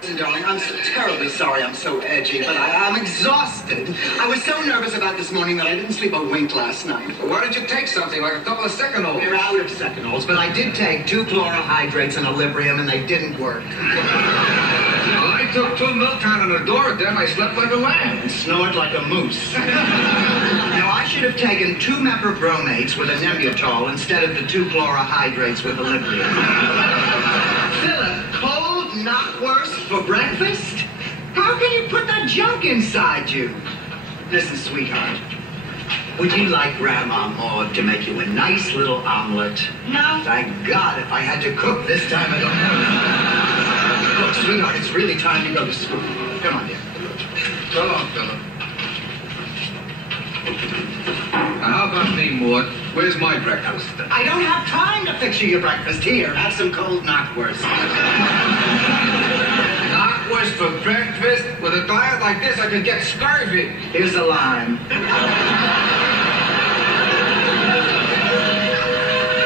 Darling, I'm so terribly sorry I'm so edgy, but I'm exhausted. I was so nervous about this morning that I didn't sleep a wink last night. Well, why didn't you take something like a couple of Secanols? We're out of Secanols, but I did take 2 chlorohydrates and a Librium, and they didn't work. Well, I took 2 Miltown and a Doroden, I slept like a lamb. And snored like a moose. Now, I should have taken 2 mepibromates with a Nembutal instead of the 2 chlorohydrates with a Librium. Philip, cold knockwurst for breakfast? How can you put that junk inside you? Listen, sweetheart. Would you like Grandma Maud to make you a nice little omelet? No. Thank God, if I had to cook this time, I don't know. Look, sweetheart, it's really time to go to school. Come on, dear. So long, Philip. Now, how about me, Maud? Where's my breakfast? I don't have time to fix you your breakfast. Here, have some cold knockwurst. Knockwurst for breakfast? With a diet like this, I could get scurvy. Here's a lime.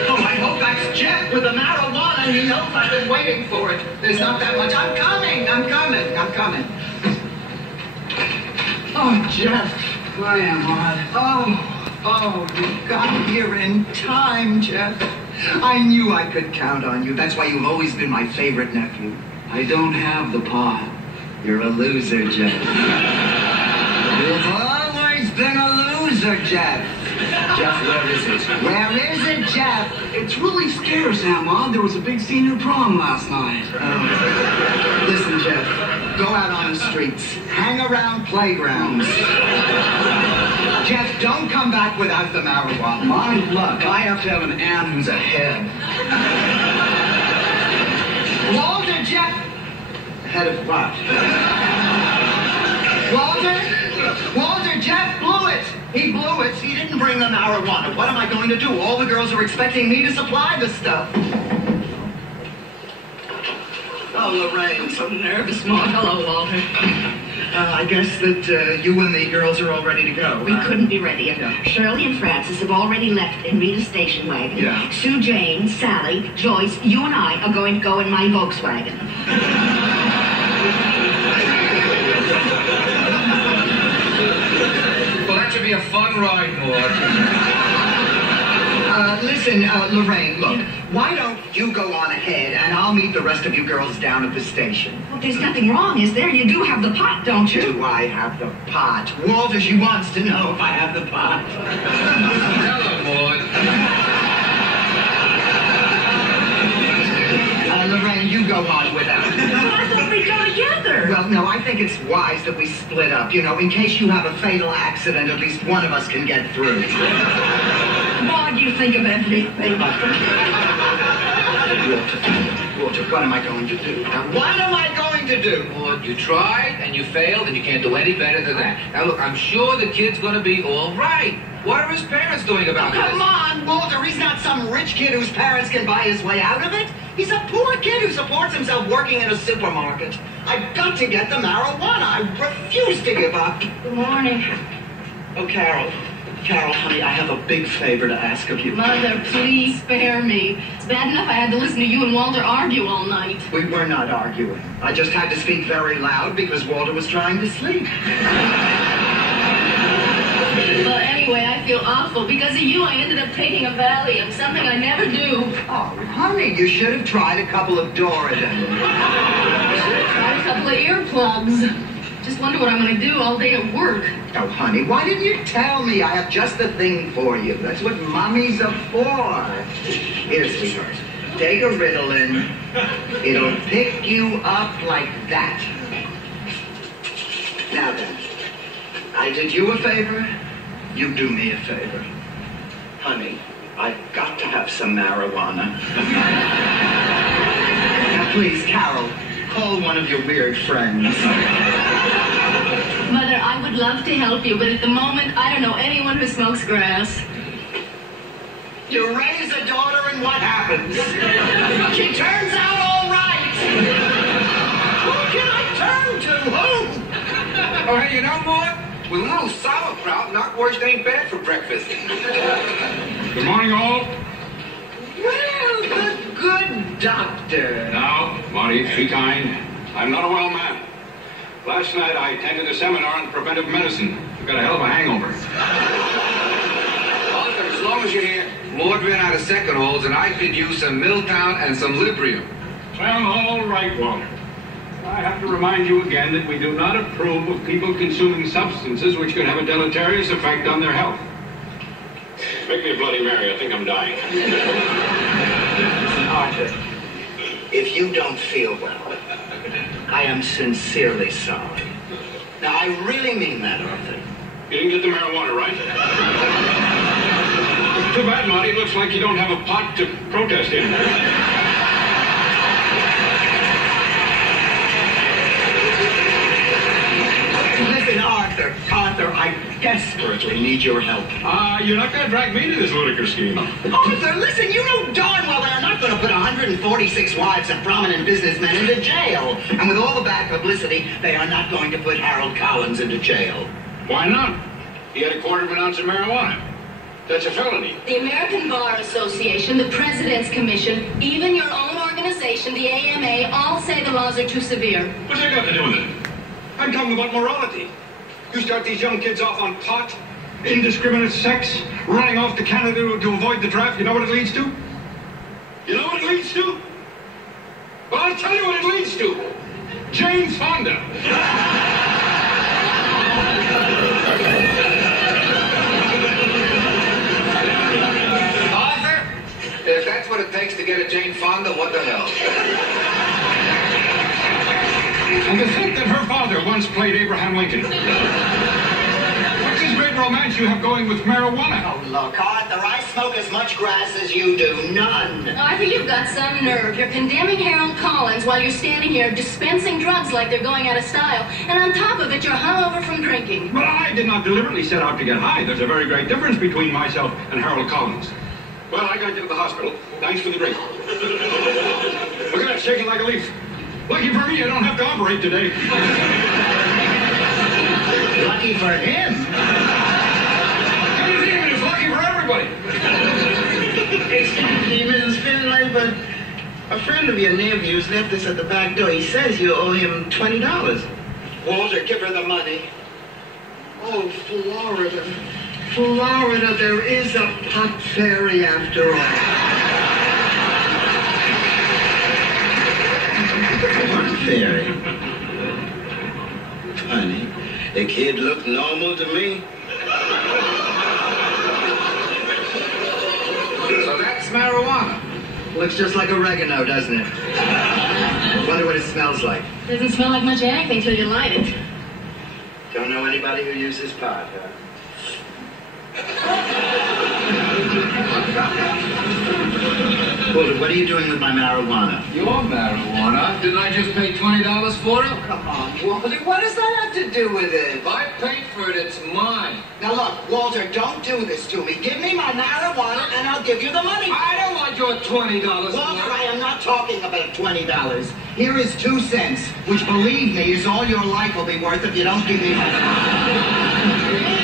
Oh, I hope that's Jeff with the marijuana. He knows I've been waiting for it. There's not that much. I'm coming. Oh, Jeff. I am, Maud. Oh, you got here in time, Jeff. I knew I could count on you. That's why you've always been my favorite nephew. I don't have the pot. You're a loser, Jeff. You've always been a loser, Jeff. Jeff, where is it? Where is it, Jeff? It's really scarce, Aunt Maud. There was a big senior prom last night. Listen, Jeff. Go out on the streets. Hang around playgrounds. Jeff, don't come back without the marijuana. My luck, I have to have an aunt who's ahead. Walter, Jeff. Ahead of what? Walter, Jeff blew it. He blew it. He didn't bring the marijuana. What am I going to do? All the girls are expecting me to supply the stuff. Oh, Lorraine. I'm so nervous, Maud. Hello, Walter. I guess that you and the girls are all ready to go. We couldn't be readier. Yeah. Shirley and Francis have already left in Rita's station wagon. Yeah. Sue Jane, Sally, Joyce, you and I are going to go in my Volkswagen. Well, that should be a fun ride, Maud. Listen, Lorraine, look. Why don't you go on ahead, and I'll meet the rest of you girls down at the station. Well, there's nothing wrong, is there? You do have the pot, don't you? Do I have the pot? Walter, she wants to know if I have the pot. Hello, Maud. Lorraine, you go on without. Well, I thought we'd go together. Well, no, I think it's wise that we split up. You know, in case you have a fatal accident, at least one of us can get through. Maud, you think of everything. Walter, what am I going to do? Now, what am I going to do? Maud, you tried and you failed and you can't do any better than that. Now, look, I'm sure the kid's going to be all right. What are his parents doing about this? Come on, Walter. He's not some rich kid whose parents can buy his way out of it. He's a poor kid who supports himself working in a supermarket. I've got to get the marijuana. I refuse to give up. Good morning. Oh, Carol, honey, I have a big favor to ask of you. Mother, please spare me. It's bad enough I had to listen to you and Walter argue all night. We were not arguing. I just had to speak very loud because Walter was trying to sleep. Well, anyway, I feel awful. Because of you, I ended up taking a Valium, something I never do. Oh, honey, you should have tried a couple of Doridan. Tried a couple of earplugs. Just wonder what I'm going to do all day at work. Oh, honey, why didn't you tell me? I have just the thing for you. That's what mommies are for. Here, sweetheart. Take a Ritalin. It'll pick you up like that. Now then, I did you a favor. You do me a favor. Honey, I've got to have some marijuana. Now, please, Carol, call one of your weird friends. Mother, I would love to help you, but at the moment, I don't know anyone who smokes grass. You raise a daughter and what happens? She turns out all right. Who can I turn to? Who? Oh, hey, you know, Maud? With a little sauerkraut, knockwurst ain't bad for breakfast. Good morning, all. Well, the good doctor. Now, Marty, be kind. I'm not a well man. Last night I attended a seminar on preventive medicine. I've got a hell of a hangover. Arthur, as long as you're here, Maud ran out of second holds, and I could use some Milltown and some Librium. Well, all right, Walter. I have to remind you again that we do not approve of people consuming substances which could have a deleterious effect on their health. Make me a Bloody Mary. I think I'm dying. Arthur, if you don't feel well, I am sincerely sorry. Now, I really mean that, Arthur. You didn't get the marijuana, right? Too bad, Marty. It looks like you don't have a pot to protest in. Listen, Arthur, I desperately need your help. You're not going to drag me to this ludicrous scheme. Arthur, listen, you know darn well they're not going to put 146 wives of prominent businessmen into jail. And with all the bad publicity, they are not going to put Harold Collins into jail. Why not? He had a quarter of an ounce of marijuana. That's a felony. The American Bar Association, the President's Commission, even your own organization, the AMA, all say the laws are too severe. What's that got to do with it? I'm talking about morality. You start these young kids off on pot, indiscriminate sex, running off to Canada to avoid the draft. You know what it leads to? You know what it leads to? Well, I'll tell you what it leads to. Jane Fonda. Arthur, if that's what it takes to get a Jane Fonda, what the hell? And to think that her father once played Abraham Lincoln. What's this great romance you have going with marijuana? Oh, look, Arthur, I smoke as much grass as you do. None. Arthur, you've got some nerve. You're condemning Harold Collins while you're standing here dispensing drugs like they're going out of style. And on top of it, you're hungover from drinking. But I did not deliberately set out to get high. There's a very great difference between myself and Harold Collins. Well, I got you to the hospital. Thanks for the drink. Look at that, shaking like a leaf. Lucky for me, I don't have to operate today. Lucky for him. It's lucky for everybody. Excuse me, Mrs. Finlay, but a friend of your nephew's left this at the back door. He says you owe him $20. Walter, give her the money. Oh, Florida. Florida, there is a pot fairy after all. Pot fairy? Funny. The kid looked normal to me. So that's marijuana. Looks just like oregano, doesn't it? Wonder what it smells like. Doesn't smell like much of anything till you light it. Don't know anybody who uses pot, huh? Walter, what are you doing with my marijuana? Your marijuana? Didn't I just pay $20 for it? Come on, Walter, what does that have to do with it? If I paid for it, it's mine. Now look, Walter, don't do this to me. Give me my marijuana and I'll give you the money. I don't want your $20 Walter, for I am not talking about $20. Here is 2 cents, which, believe me, is all your life will be worth if you don't give me my money.